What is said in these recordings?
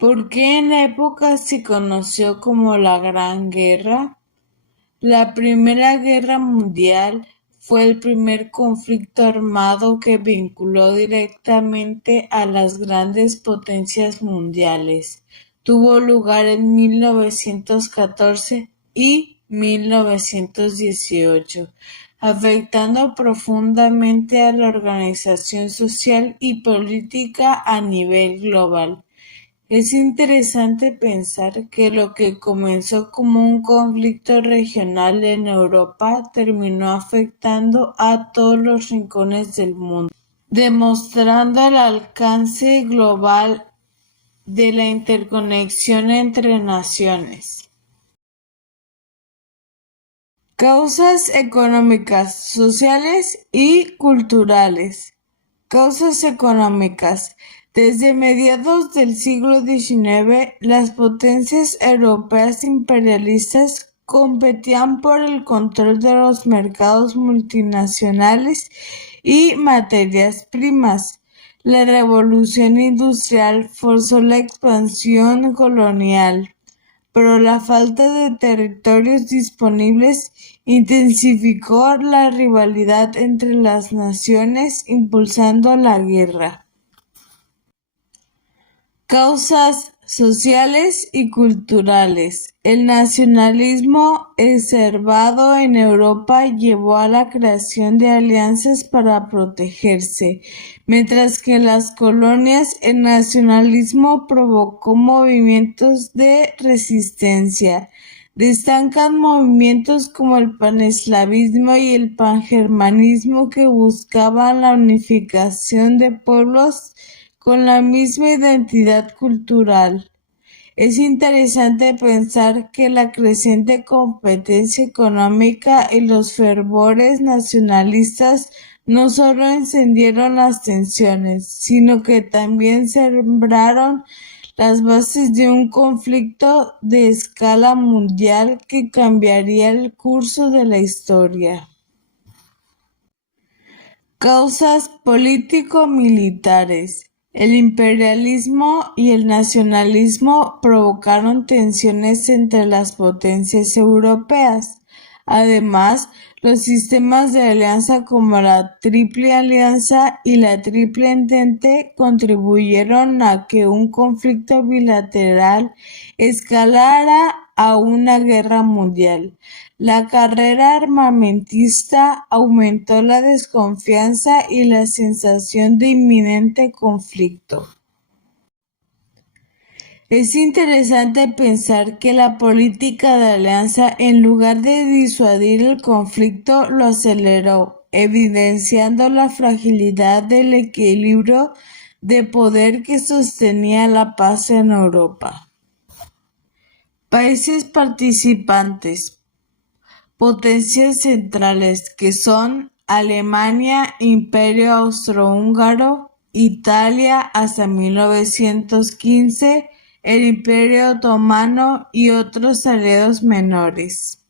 ¿Por qué en la época se conoció como la Gran Guerra? La Primera Guerra Mundial fue el primer conflicto armado que vinculó directamente a las grandes potencias mundiales. Tuvo lugar en 1914 y 1918, afectando profundamente a la organización social y política a nivel global. Es interesante pensar que lo que comenzó como un conflicto regional en Europa terminó afectando a todos los rincones del mundo, demostrando el alcance global de la interconexión entre naciones. Causas económicas, sociales y culturales. Causas económicas. Desde mediados del siglo XIX, las potencias europeas imperialistas competían por el control de los mercados multinacionales y materias primas. La revolución industrial forzó la expansión colonial, pero la falta de territorios disponibles intensificó la rivalidad entre las naciones, impulsando la guerra. Causas sociales y culturales. El nacionalismo exacerbado en Europa llevó a la creación de alianzas para protegerse, mientras que en las colonias el nacionalismo provocó movimientos de resistencia. Destacan movimientos como el paneslavismo y el pangermanismo que buscaban la unificación de pueblos con la misma identidad cultural. Es interesante pensar que la creciente competencia económica y los fervores nacionalistas no solo encendieron las tensiones, sino que también sembraron las bases de un conflicto de escala mundial que cambiaría el curso de la historia. Causas político-militares. El imperialismo y el nacionalismo provocaron tensiones entre las potencias europeas. Además, los sistemas de alianza como la Triple Alianza y la Triple Entente contribuyeron a que un conflicto bilateral escalara a una guerra mundial. La carrera armamentista aumentó la desconfianza y la sensación de inminente conflicto. Es interesante pensar que la política de alianza, en lugar de disuadir el conflicto, lo aceleró, evidenciando la fragilidad del equilibrio de poder que sostenía la paz en Europa. Países participantes. Potencias centrales que son Alemania, Imperio Austrohúngaro, Italia hasta 1915, el Imperio Otomano y otros aliados menores.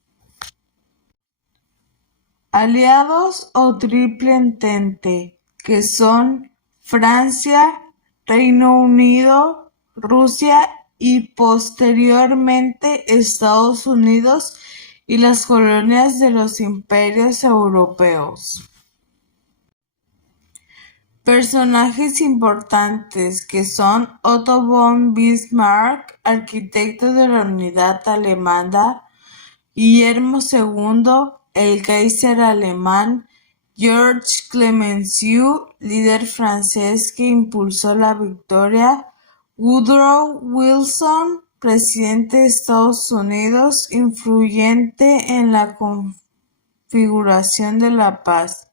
Aliados o Triple Entente, que son Francia, Reino Unido, Rusia y posteriormente Estados Unidos y las colonias de los imperios europeos. Personajes importantes que son Otto von Bismarck, arquitecto de la unidad alemana, Guillermo II, el Kaiser alemán, Georges Clemenceau, líder francés que impulsó la victoria, Woodrow Wilson, presidente de Estados Unidos, influyente en la configuración de la paz.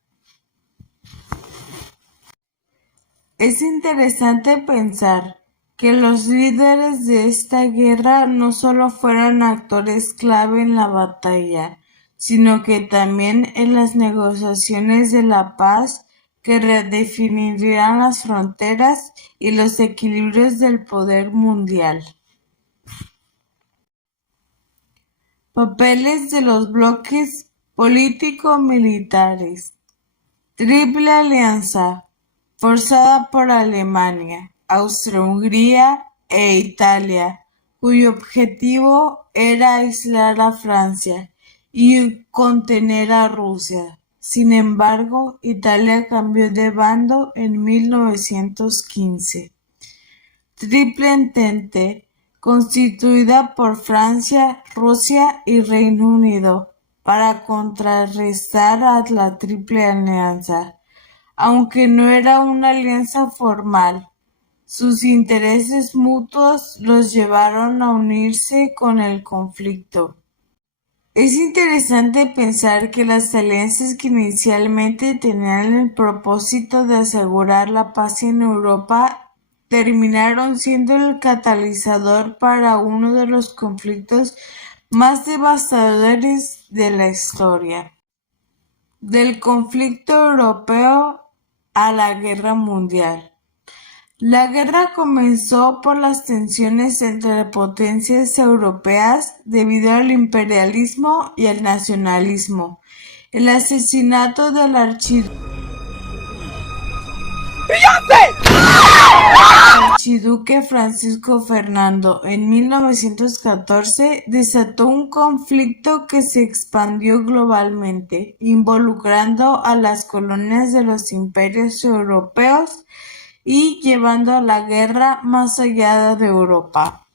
Es interesante pensar que los líderes de esta guerra no solo fueron actores clave en la batalla, sino que también en las negociaciones de la paz que redefinirían las fronteras y los equilibrios del poder mundial. Papeles de los bloques político-militares. Triple Alianza, forzada por Alemania, Austria-Hungría, e Italia, cuyo objetivo era aislar a Francia y contener a Rusia. Sin embargo, Italia cambió de bando en 1915. Triple Entente, constituida por Francia, Rusia y Reino Unido, para contrarrestar a la Triple Alianza. Aunque no era una alianza formal, sus intereses mutuos los llevaron a unirse con el conflicto. Es interesante pensar que las alianzas que inicialmente tenían el propósito de asegurar la paz en Europa terminaron siendo el catalizador para uno de los conflictos más devastadores de la historia. Del conflicto europeo a la guerra mundial. La guerra comenzó por las tensiones entre potencias europeas debido al imperialismo y el nacionalismo. El asesinato del archiduque Francisco Fernando en 1914 desató un conflicto que se expandió globalmente, involucrando a las colonias de los imperios europeos y llevando a la guerra más allá de Europa.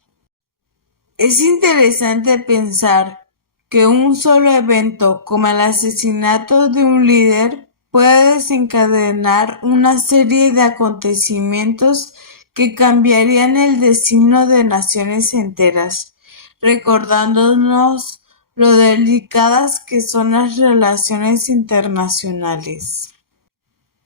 Es interesante pensar que un solo evento como el asesinato de un líder puede desencadenar una serie de acontecimientos que cambiarían el destino de naciones enteras, recordándonos lo delicadas que son las relaciones internacionales.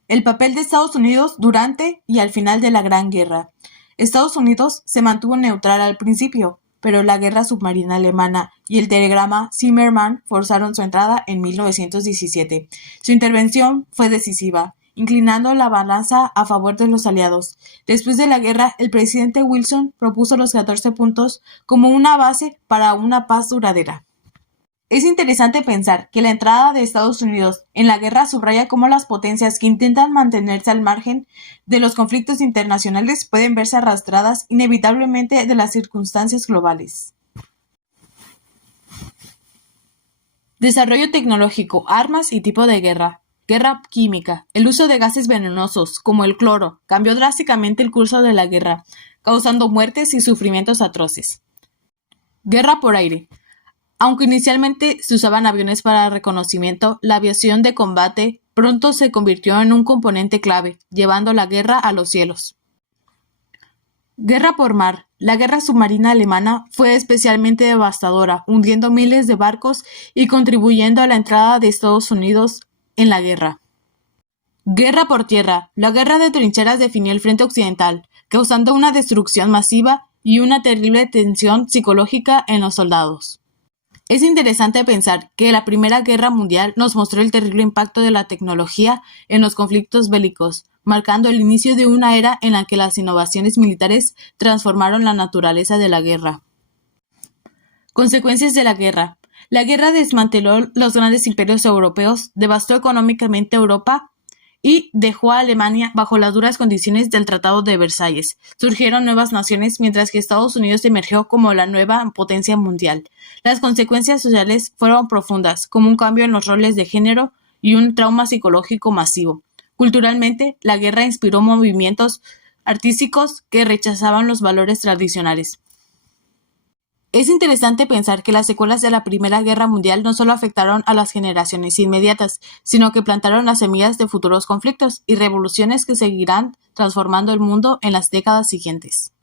El papel de Estados Unidos durante y al final de la Gran Guerra. Estados Unidos se mantuvo neutral al principio, pero la guerra submarina alemana y el telegrama Zimmermann forzaron su entrada en 1917. Su intervención fue decisiva, inclinando la balanza a favor de los aliados. Después de la guerra, el presidente Wilson propuso los 14 puntos como una base para una paz duradera. Es interesante pensar que la entrada de Estados Unidos en la guerra subraya cómo las potencias que intentan mantenerse al margen de los conflictos internacionales pueden verse arrastradas inevitablemente de las circunstancias globales. Desarrollo tecnológico, armas y tipo de guerra. Guerra química. El uso de gases venenosos, como el cloro, cambió drásticamente el curso de la guerra, causando muertes y sufrimientos atroces. Guerra por aire. Aunque inicialmente se usaban aviones para reconocimiento, la aviación de combate pronto se convirtió en un componente clave, llevando la guerra a los cielos. Guerra por mar. La guerra submarina alemana fue especialmente devastadora, hundiendo miles de barcos y contribuyendo a la entrada de Estados Unidos en la guerra. Guerra por tierra. La guerra de trincheras definió el frente occidental, causando una destrucción masiva y una terrible tensión psicológica en los soldados. Es interesante pensar que la Primera Guerra Mundial nos mostró el terrible impacto de la tecnología en los conflictos bélicos, marcando el inicio de una era en la que las innovaciones militares transformaron la naturaleza de la guerra. Consecuencias de la guerra. La guerra desmanteló los grandes imperios europeos, devastó económicamente Europa y dejó a Alemania bajo las duras condiciones del Tratado de Versalles. Surgieron nuevas naciones mientras que Estados Unidos emergió como la nueva potencia mundial. Las consecuencias sociales fueron profundas, como un cambio en los roles de género y un trauma psicológico masivo. Culturalmente, la guerra inspiró movimientos artísticos que rechazaban los valores tradicionales. Es interesante pensar que las secuelas de la Primera Guerra Mundial no solo afectaron a las generaciones inmediatas, sino que plantaron las semillas de futuros conflictos y revoluciones que seguirán transformando el mundo en las décadas siguientes.